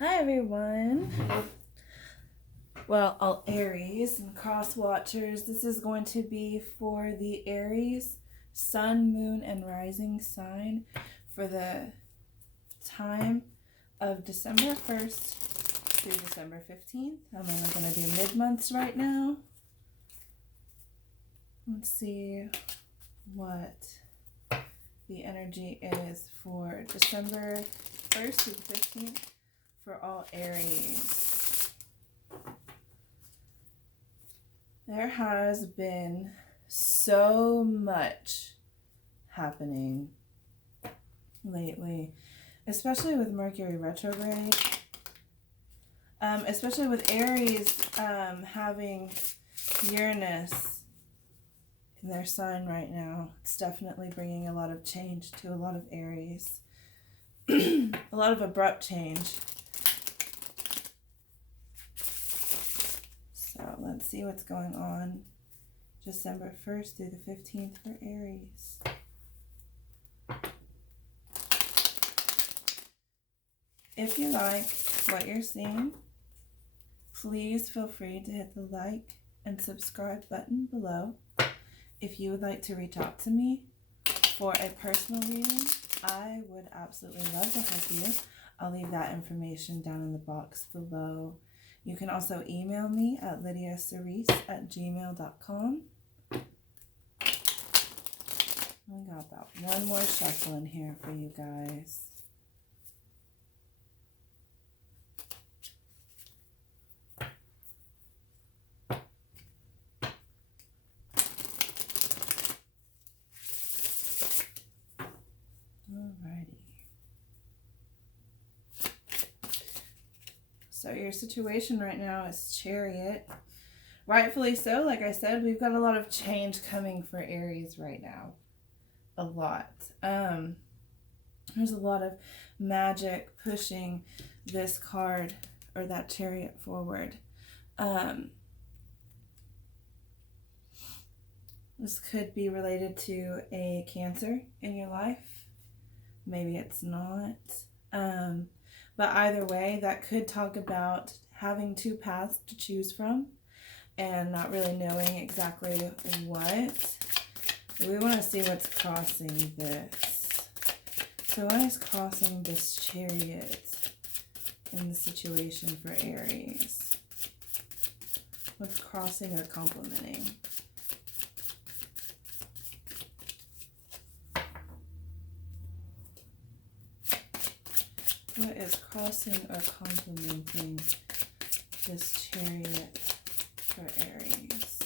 Hi everyone. Well, all Aries and Crosswatchers, this is going to be for the Aries Sun, Moon, and Rising sign for the time of December 1st through December 15th. I'm only going to do mid-months right now. Let's see what the energy is for December 1st through the 15th for all Aries. There has been so much happening lately, especially with Mercury retrograde, especially with Aries having Uranus in their sign right now. It's definitely bringing a lot of change to a lot of Aries. A lot of abrupt change. So let's see what's going on December 1st through the 15th for Aries. If you like what you're seeing, please feel free to hit the like and subscribe button below. If you would like to reach out to me for a personal reading, I would absolutely love to help you. I'll leave that information down in the box below. You can also email me at lydiacerise@gmail.com. We got about one more shuffle in here for you guys. Alrighty. So your situation right now is Chariot. Rightfully so. Like I said, we've got a lot of change coming for Aries right now. A lot. There's a lot of magic pushing this card or that Chariot forward. This could be related to a Cancer in your life. Maybe it's not. But either way, that could talk about having two paths to choose from and not really knowing exactly what. We want to see what's crossing this. So what is crossing this Chariot in the situation for Aries? What's crossing or complementing? What is crossing or complementing this Chariot for Aries?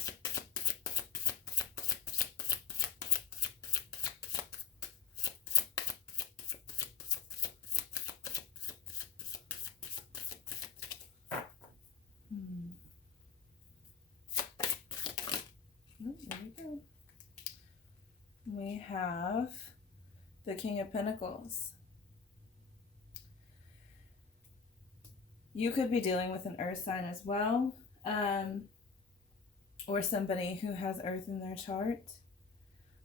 Oh, there we go. We have the King of Pentacles. You could be dealing with an earth sign as well, or somebody who has earth in their chart.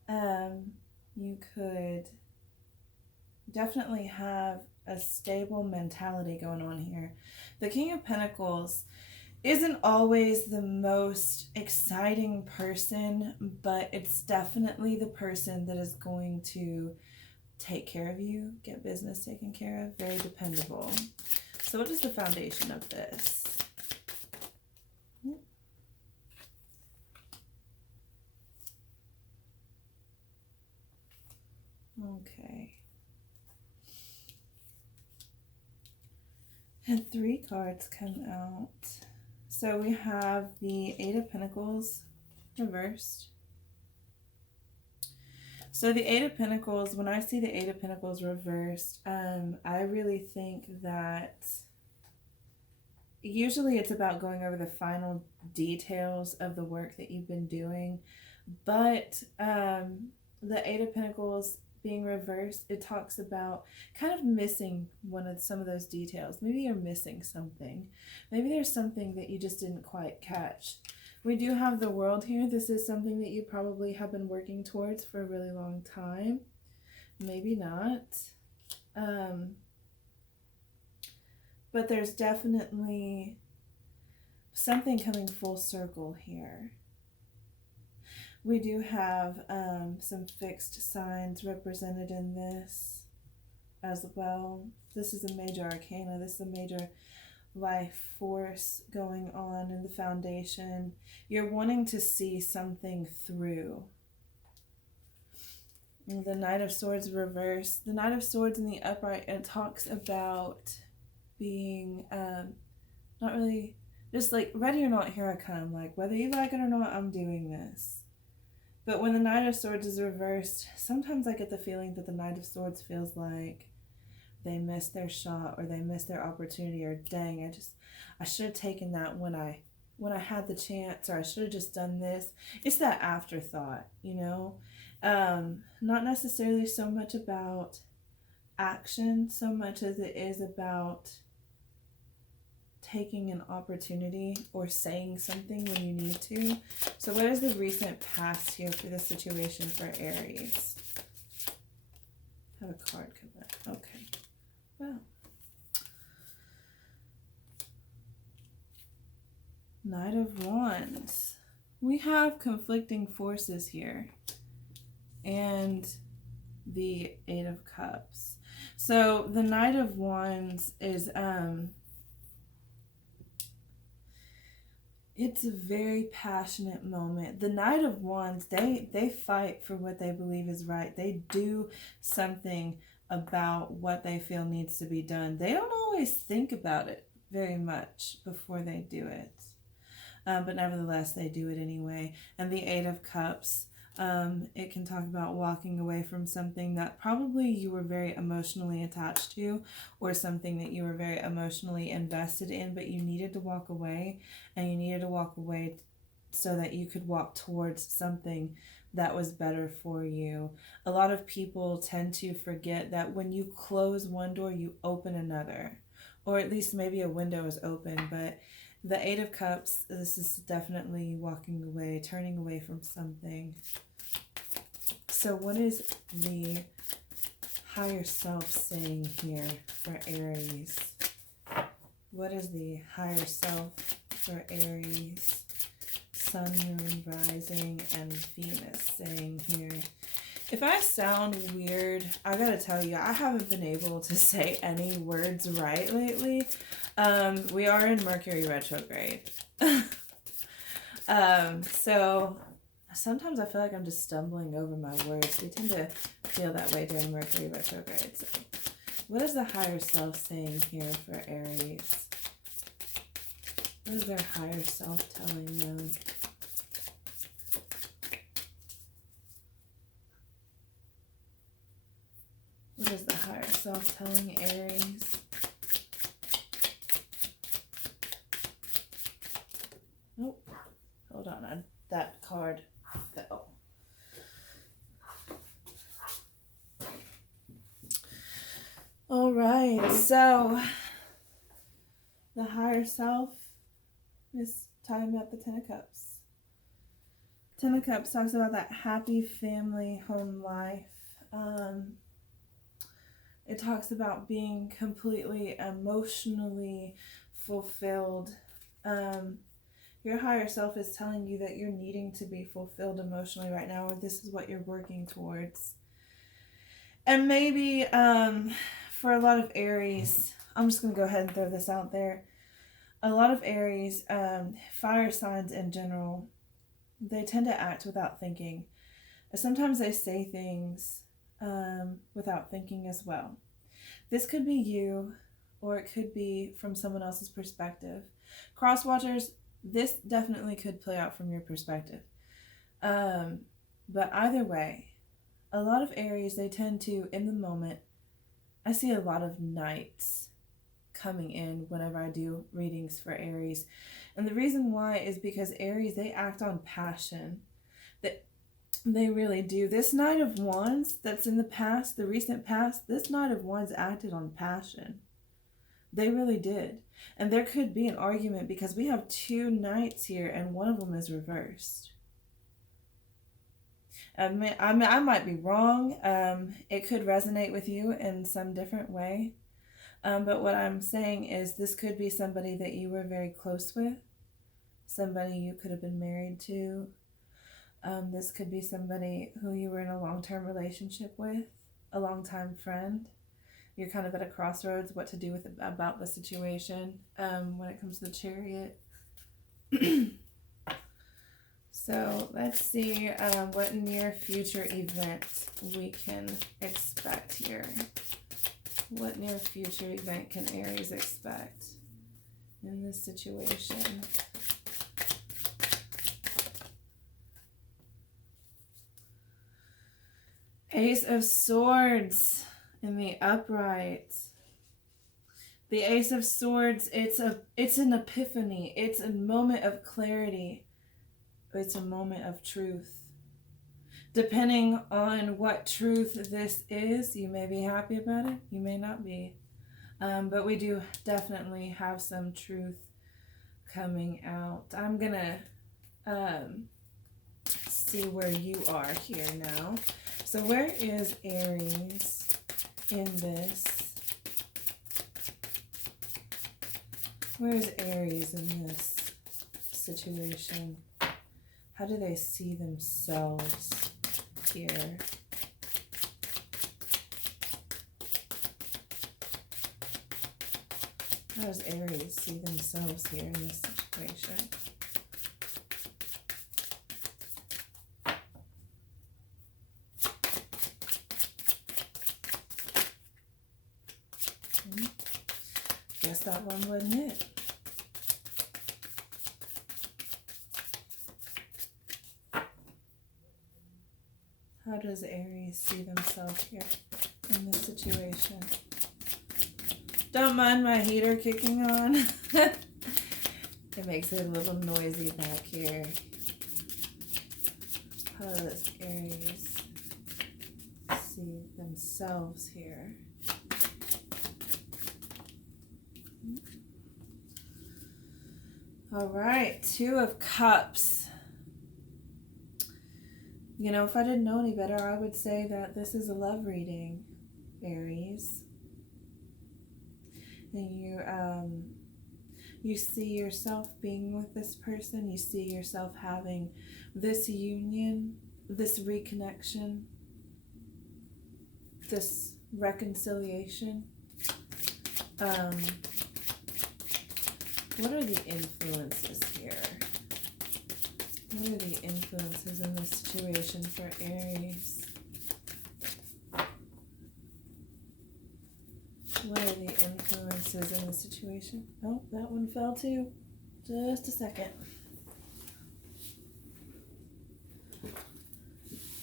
You could definitely have a stable mentality going on here. The King of Pentacles isn't always the most exciting person, but it's definitely the person that is going to take care of you, get business taken care of, very dependable. So what is the foundation of this? Okay. And 3 cards come out. So we have the 8 of Pentacles reversed. So the 8 of Pentacles, when I see the 8 of Pentacles reversed, I really think that usually it's about going over the final details of the work that you've been doing. But the 8 of Pentacles being reversed, it talks about kind of missing some of those details. Maybe you're missing something. Maybe there's something that you just didn't quite catch. We do have the World here. This is something that you probably have been working towards for a really long time. Maybe not. But there's definitely something coming full circle here. We do have some fixed signs represented in this as well. This is a major arcana. This is a major life force going on in the foundation. You're wanting to see something through. And the Knight of Swords reversed. The Knight of Swords in the upright, it talks about being not really, just like, ready or not, here I come. Like, whether you like it or not, I'm doing this. But when the Knight of Swords is reversed, sometimes I get the feeling that the Knight of Swords feels like they missed their shot, or they missed their opportunity, or dang, I should have taken that when I had the chance, or I should have just done this. It's that afterthought, you know? Not necessarily so much about action so much as it is about taking an opportunity or saying something when you need to. So what is the recent past here for this situation for Aries? Have a card come up. Okay. Well. Knight of Wands. We have conflicting forces here. And the Eight of Cups. So the Knight of Wands is it's a very passionate moment. The Knight of Wands, they fight for what they believe is right. They do something about what they feel needs to be done. They don't always think about it very much before they do it. But nevertheless, they do it anyway. And the Eight of Cups, it can talk about walking away from something that probably you were very emotionally attached to, or something that you were very emotionally invested in, but you needed to walk away, and you needed to walk away so that you could walk towards something that was better for you. A lot of people tend to forget that when you close one door, you open another, or at least maybe a window is open. But the Eight of Cups, this is definitely walking away, turning away from something. So what is the higher self saying here for Aries? What is the higher self for Aries? Sun, Moon, Rising, and Venus saying here. If I sound weird, I gotta tell you, I haven't been able to say any words right lately. We are in Mercury retrograde. So sometimes I feel like I'm just stumbling over my words. We tend to feel that way during Mercury retrograde. So what is the higher self saying here for Aries? What is their higher self telling them? What is the higher self telling Aries? Oh, hold on. That card fell. All right, so the higher self is talking about the Ten of Cups. Ten of Cups talks about that happy family home life. It talks about being completely emotionally fulfilled. Your higher self is telling you that you're needing to be fulfilled emotionally right now, or this is what you're working towards. And maybe for a lot of Aries, I'm just going to go ahead and throw this out there. A lot of Aries, fire signs in general, they tend to act without thinking. Sometimes they say things without thinking as well. This could be you, or it could be from someone else's perspective. Crosswatchers, this definitely could play out from your perspective. But either way, a lot of Aries, they tend to, in the moment, I see a lot of knights coming in whenever I do readings for Aries. And the reason why is because Aries, they act on passion. They really do. This Knight of Wands that's in the past, the recent past, this Knight of Wands acted on passion. They really did. And there could be an argument because we have two knights here and one of them is reversed. I might be wrong. It could resonate with you in some different way. But what I'm saying is this could be somebody that you were very close with, somebody you could have been married to. This could be somebody who you were in a long-term relationship with, a long-time friend. You're kind of at a crossroads what to do with about the situation when it comes to the Chariot. So let's see what near future event we can expect here. What near future event can Aries expect in this situation? Ace of Swords in the upright. The Ace of Swords, it's an epiphany. It's a moment of clarity. It's a moment of truth. Depending on what truth this is, you may be happy about it, you may not be. But we do definitely have some truth coming out. I'm gonna see where you are here now. So where is Aries in this? Where is Aries in this situation? How do they see themselves here? How does Aries see themselves here in this situation? Guess that one wasn't it. How does Aries see themselves here in this situation? Don't mind my heater kicking on. It makes it a little noisy back here. How does Aries see themselves here? All right, Two of Cups. You know, if I didn't know any better, I would say that this is a love reading, Aries. And you see yourself being with this person. You see yourself having this union, this reconnection, this reconciliation. What are the influences here? What are the influences in this situation for Aries? What are the influences in the situation? Oh, that one fell too. Just a second.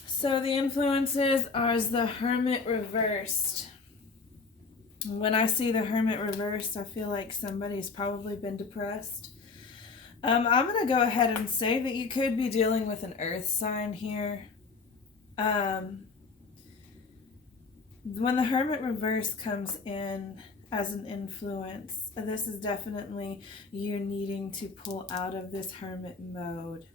So the influences are the Hermit reversed. When I see the Hermit reversed, I feel like somebody's probably been depressed. I'm going to go ahead and say that you could be dealing with an earth sign here. When the Hermit reverse comes in as an influence, this is definitely you needing to pull out of this Hermit mode,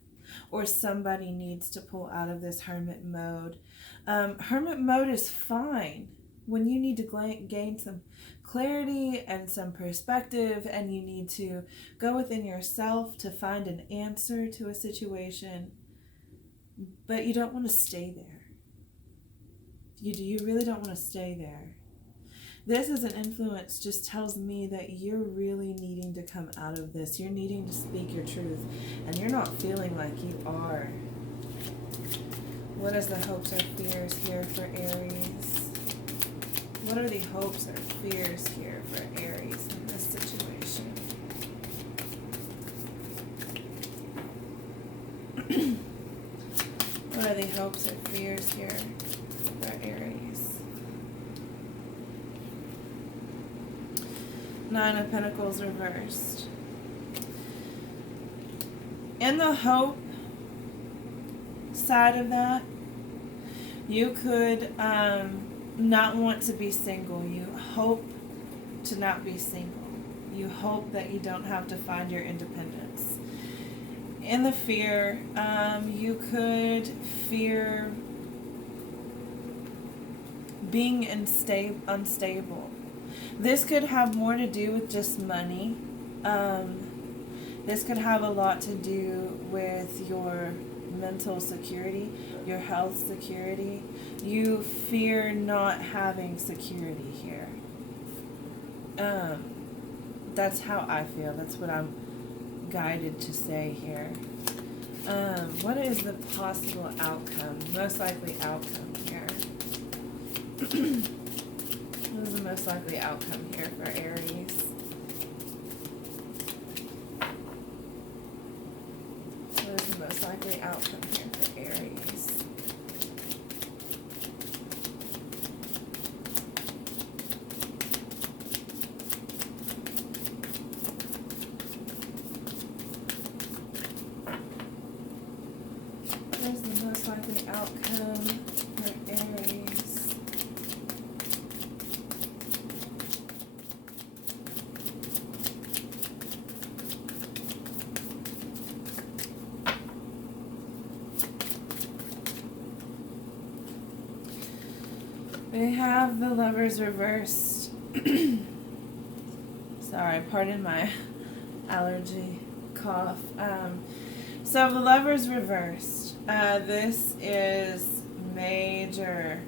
or somebody needs to pull out of this Hermit mode. Hermit mode is fine when you need to gain some clarity and some perspective, and you need to go within yourself to find an answer to a situation, but you don't want to stay there. You really don't want to stay there. This as an influence just tells me that you're really needing to come out of this. You're needing to speak your truth, and you're not feeling like you are. What is the hopes or fears here for Aries? What are the hopes or fears here for Aries in this situation? What are the hopes or fears here for Aries? Nine of Pentacles reversed. In the hope side of that, you could not want to be single. You hope to not be single. You hope that you don't have to find your independence. In the fear, you could fear being unstable. This could have more to do with just money. This could have a lot to do with your mental security, your health security. You fear not having security here. That's how I feel. That's what I'm guided to say here. What is the possible outcome? Most likely outcome here. What is the most likely outcome here for Aries? What is the most likely outcome here for Aries? What is the most likely outcome for Aries? They have the Lovers reversed. Sorry, pardon my allergy cough. So the Lovers reversed. This is major.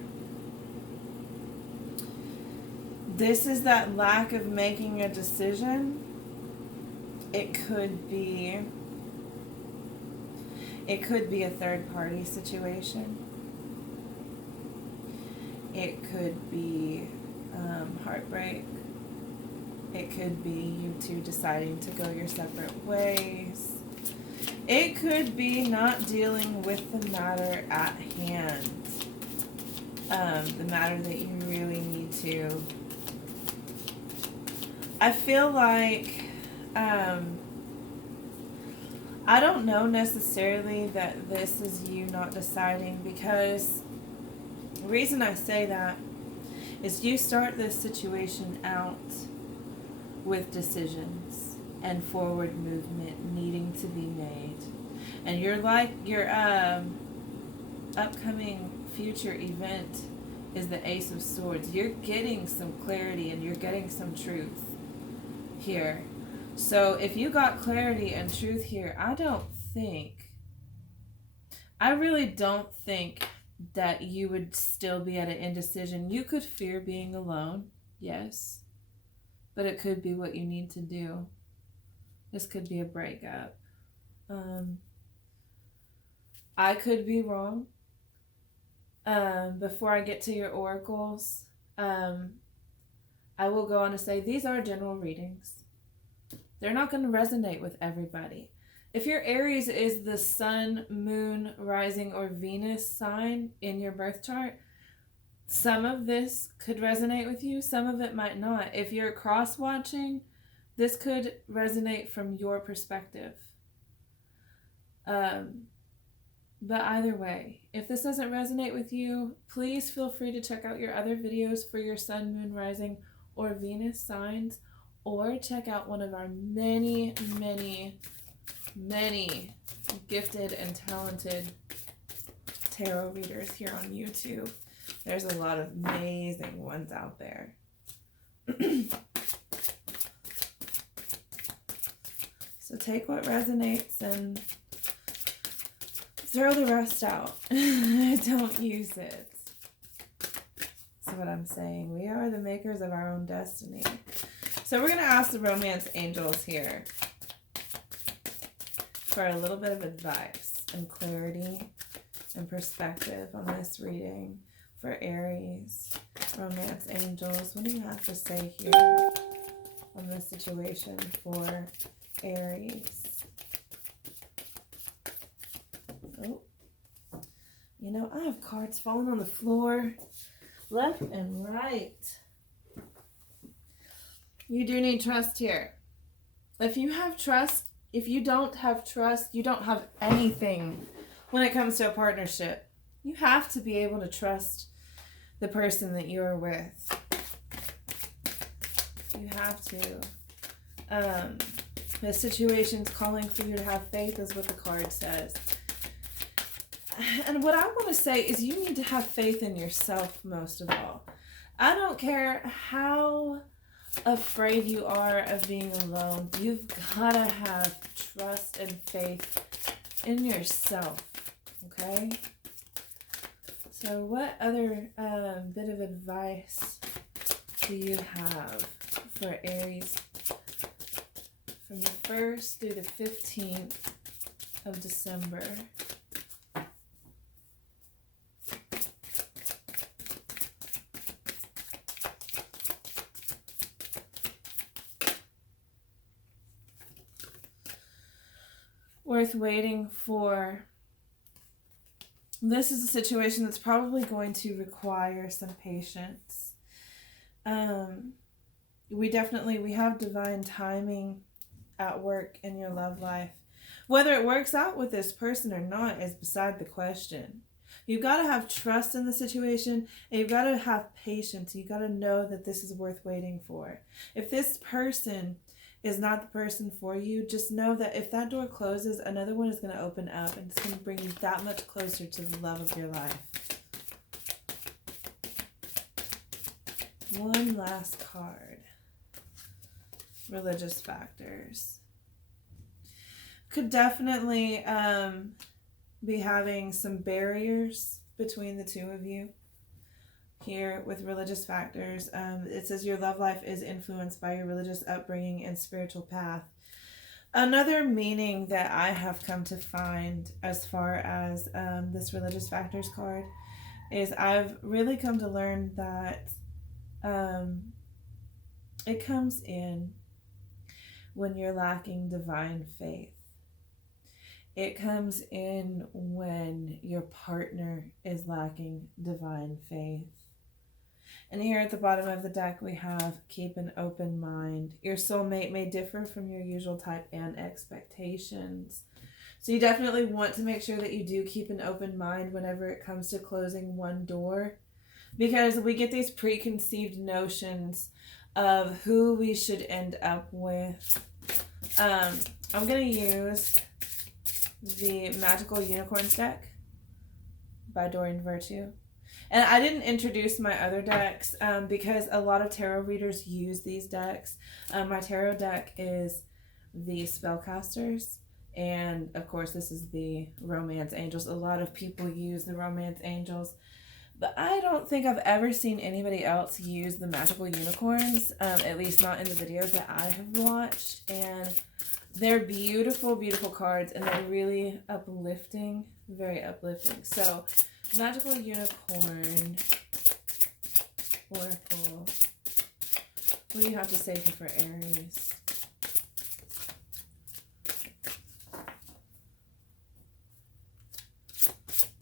This is that lack of making a decision. It could be a third party situation. It could be heartbreak. It could be you two deciding to go your separate ways. It could be not dealing with the matter at hand. The matter that you really need to. I feel like, I don't know necessarily that this is you not deciding, because the reason I say that is you start this situation out with decisions and forward movement needing to be made. And your upcoming future event is the Ace of Swords. You're getting some clarity and you're getting some truth here. So if you got clarity and truth here, I really don't think that you would still be at an indecision. You could fear being alone, yes, but it could be what you need to do. This could be a breakup. I could be wrong. Before I get to your oracles, I will go on to say these are general readings. They're not going to resonate with everybody. If your Aries is the sun, moon, rising, or Venus sign in your birth chart, some of this could resonate with you, some of it might not. If you're cross-watching, this could resonate from your perspective. But either way, if this doesn't resonate with you, please feel free to check out your other videos for your sun, moon, rising, or Venus signs, or check out one of our many, many, many gifted and talented tarot readers here on YouTube. There's a lot of amazing ones out there. So take what resonates and throw the rest out. Don't use it. That's what I'm saying. We are the makers of our own destiny. So we're going to ask the romance angels here for a little bit of advice and clarity and perspective on this reading for Aries. Romance angels, what do you have to say here on this situation for Aries? Oh, you know, I have cards falling on the floor left and right. You do need trust here. If you have trust, if you don't have trust, you don't have anything when it comes to a partnership. You have to be able to trust the person that you're with. You have to. The situation's calling for you to have faith is what the card says. And what I want to say is you need to have faith in yourself most of all. I don't care how afraid you are of being alone. You've got to have trust and faith in yourself, okay? So what other bit of advice do you have for Aries from the 1st through the 15th of December? Worth waiting for. This is a situation that's probably going to require some patience. We have divine timing at work in your love life. Whether it works out with this person or not is beside the question. You've got to have trust in the situation, and you've got to have patience. You've got to know that this is worth waiting for. If this person is not the person for you, just know that if that door closes, another one is going to open up, and it's going to bring you that much closer to the love of your life. One last card. Religious factors. Could definitely be having some barriers between the two of you. Here with religious factors, it says your love life is influenced by your religious upbringing and spiritual path. Another meaning that I have come to find as far as this religious factors card is I've really come to learn that it comes in when you're lacking divine faith. It comes in when your partner is lacking divine faith. And here at the bottom of the deck, we have keep an open mind. Your soulmate may differ from your usual type and expectations. So you definitely want to make sure that you do keep an open mind whenever it comes to closing one door, because we get these preconceived notions of who we should end up with. I'm going to use the Magical Unicorns deck by Doreen Virtue. And I didn't introduce my other decks because a lot of tarot readers use these decks. My tarot deck is the Spellcasters, and of course this is the Romance Angels. A lot of people use the Romance Angels, but I don't think I've ever seen anybody else use the Magical Unicorns, at least not in the videos that I have watched. And they're beautiful, beautiful cards, and they're really uplifting, very uplifting. So Magical Unicorn Oracle. What do you have to say for Aries?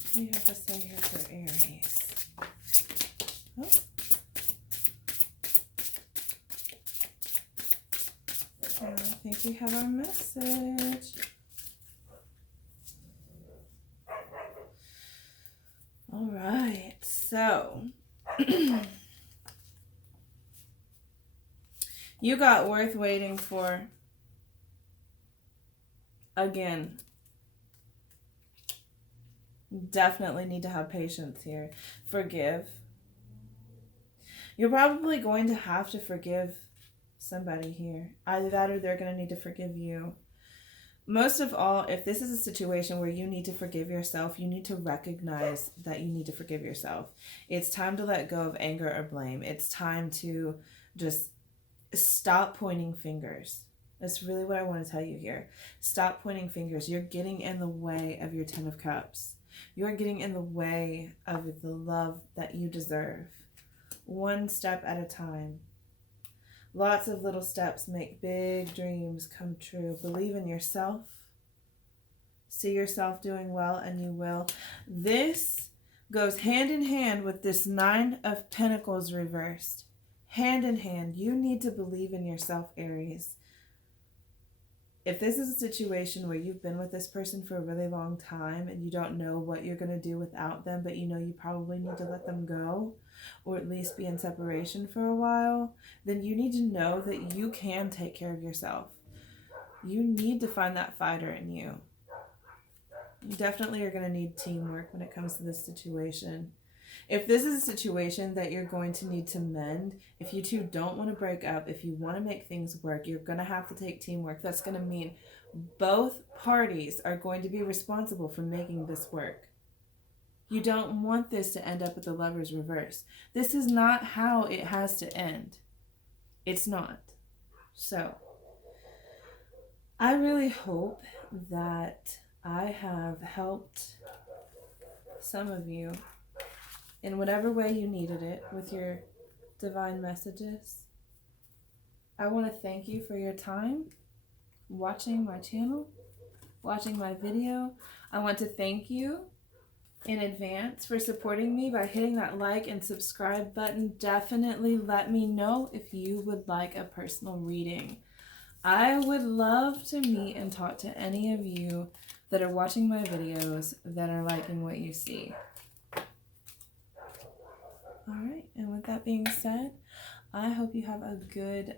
What do you have to say here for Aries? Oh. I think we have our message. All right, so you got worth waiting for. Again, definitely need to have patience here. Forgive. You're probably going to have to forgive somebody here. Either that or they're going to need to forgive you. Most of all, if this is a situation where you need to forgive yourself, you need to recognize that you need to forgive yourself. It's time to let go of anger or blame. It's time to just stop pointing fingers. That's really what I want to tell you here. Stop pointing fingers. You're getting in the way of your 10 of Cups. You're getting in the way of the love that you deserve. One step at a time. Lots of little steps make big dreams come true. Believe in yourself. See yourself doing well, and you will. This goes hand in hand with this 9 of Pentacles reversed. Hand in hand. You need to believe in yourself, Aries. If this is a situation where you've been with this person for a really long time and you don't know what you're going to do without them, but you know you probably need to let them go, or at least be in separation for a while, then you need to know that you can take care of yourself. You need to find that fighter in you. You definitely are going to need teamwork when it comes to this situation. If this is a situation that you're going to need to mend, if you two don't want to break up, if you want to make things work, you're going to have to take teamwork. That's going to mean both parties are going to be responsible for making this work. You don't want this to end up with the Lover's reverse. This is not how it has to end. It's not. So, I really hope that I have helped some of you in whatever way you needed it with your divine messages. I want to thank you for your time watching my channel, watching my video. I want to thank you in advance for supporting me by hitting that like and subscribe button. Definitely let me know if you would like a personal reading. I would love to meet and talk to any of you that are watching my videos that are liking what you see. Alright, and with that being said, I hope you have a good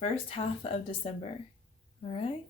first half of December. Alright?